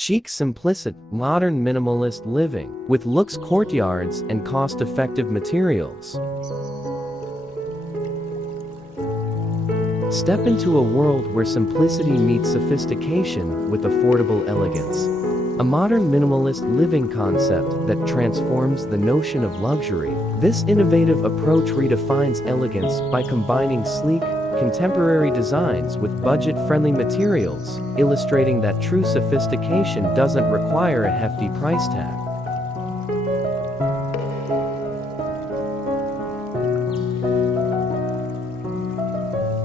Chic, simplistic, modern minimalist living, with Luxe Courtyards and cost-effective materials. Step into a world where simplicity meets sophistication with affordable elegance. A modern minimalist living concept that transforms the notion of luxury. This innovative approach redefines elegance by combining sleek, contemporary designs with budget-friendly materials, illustrating that true sophistication doesn't require a hefty price tag.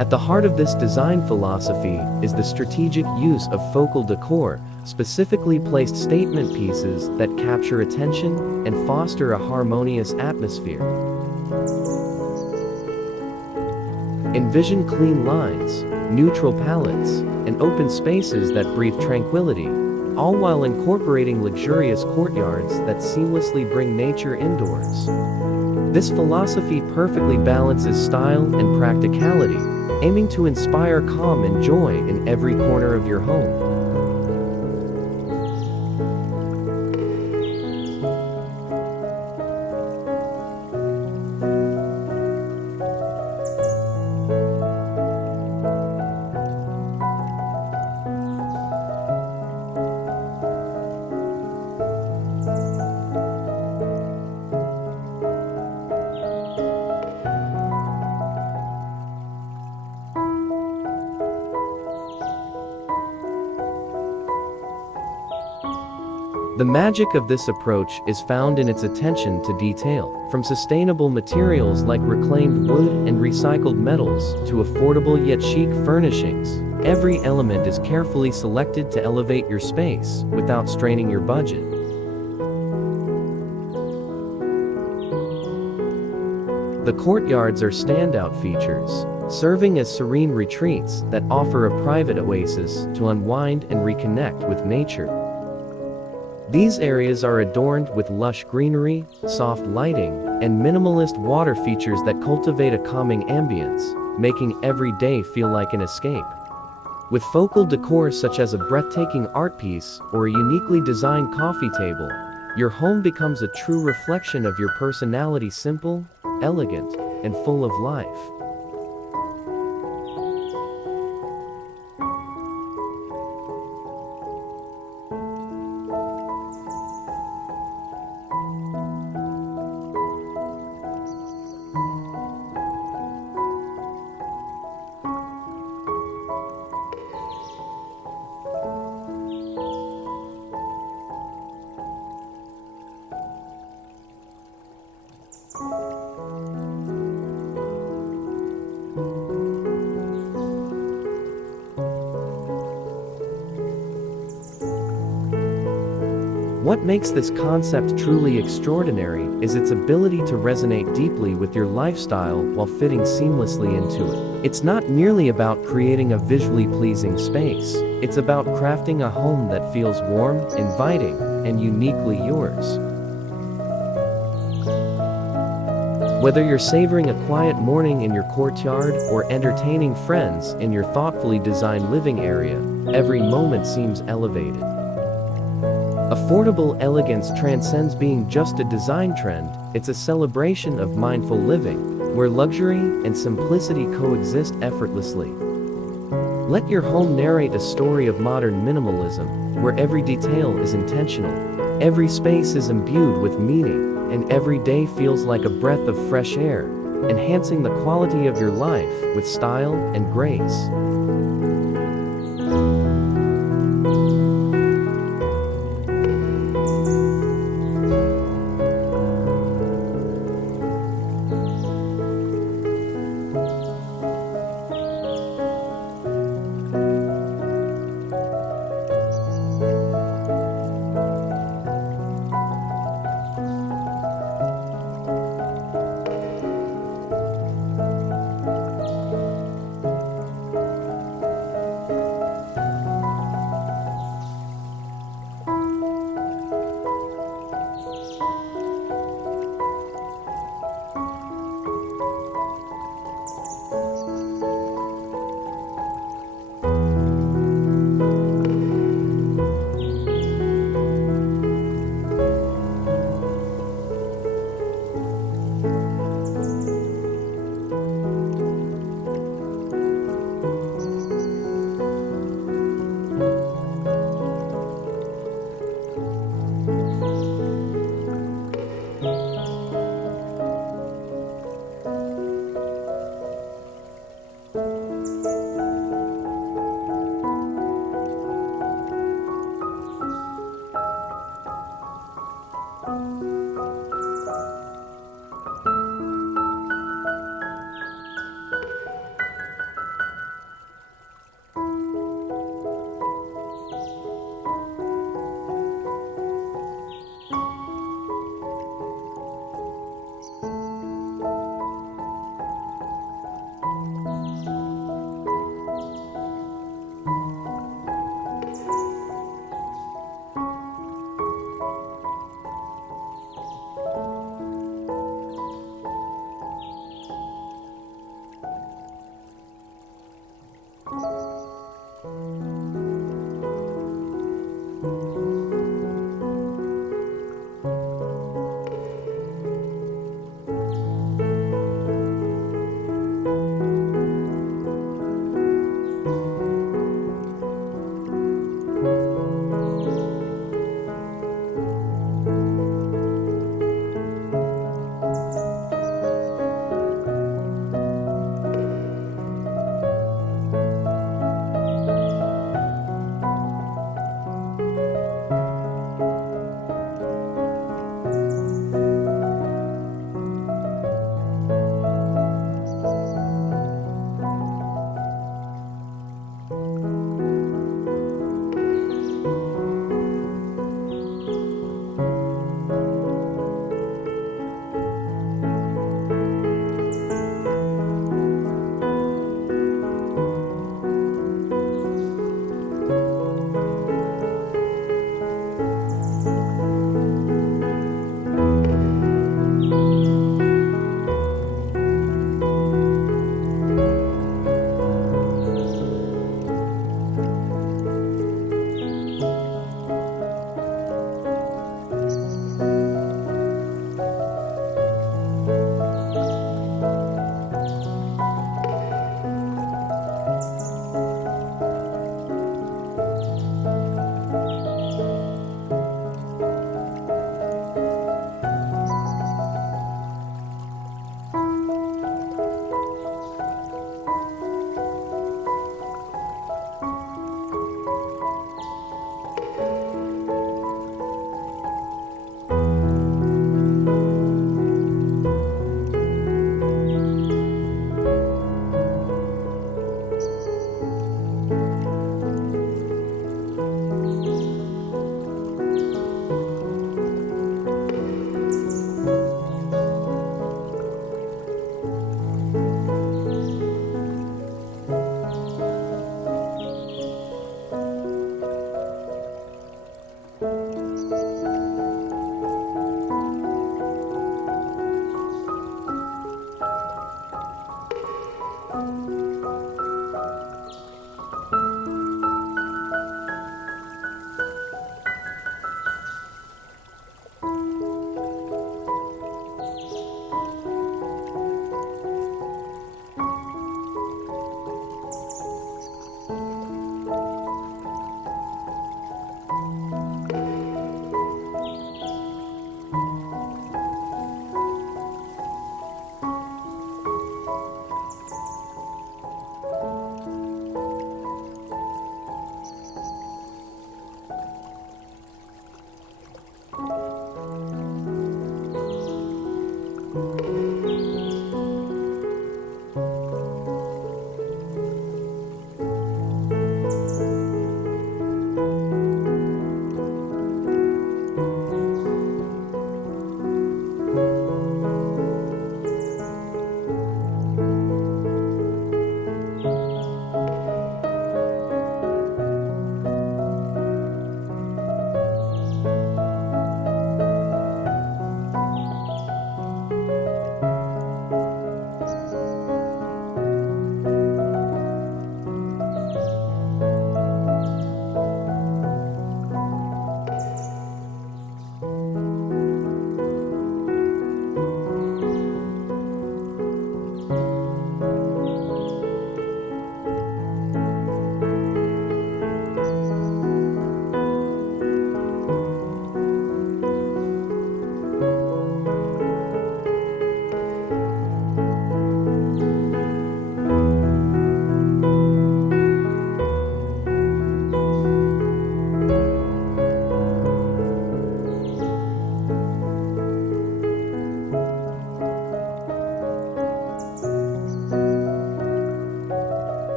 At the heart of this design philosophy is the strategic use of focal decor, specifically placed statement pieces that capture attention and foster a harmonious atmosphere. Envision clean lines, neutral palettes, and open spaces that breathe tranquility, all while incorporating luxurious courtyards that seamlessly bring nature indoors. This philosophy perfectly balances style and practicality, aiming to inspire calm and joy in every corner of your home. The magic of this approach is found in its attention to detail. From sustainable materials like reclaimed wood and recycled metals to affordable yet chic furnishings, every element is carefully selected to elevate your space without straining your budget. The courtyards are standout features, serving as serene retreats that offer a private oasis to unwind and reconnect with nature. These areas are adorned with lush greenery, soft lighting, and minimalist water features that cultivate a calming ambience, making every day feel like an escape. With focal decor such as a breathtaking art piece or a uniquely designed coffee table, your home becomes a true reflection of your personality, simple, elegant, and full of life. What makes this concept truly extraordinary is its ability to resonate deeply with your lifestyle while fitting seamlessly into it. It's not merely about creating a visually pleasing space, it's about crafting a home that feels warm, inviting, and uniquely yours. Whether you're savoring a quiet morning in your courtyard or entertaining friends in your thoughtfully designed living area, every moment seems elevated. Affordable elegance transcends being just a design trend, it's a celebration of mindful living, where luxury and simplicity coexist effortlessly. Let your home narrate a story of modern minimalism, where every detail is intentional, every space is imbued with meaning, and every day feels like a breath of fresh air, enhancing the quality of your life with style and grace.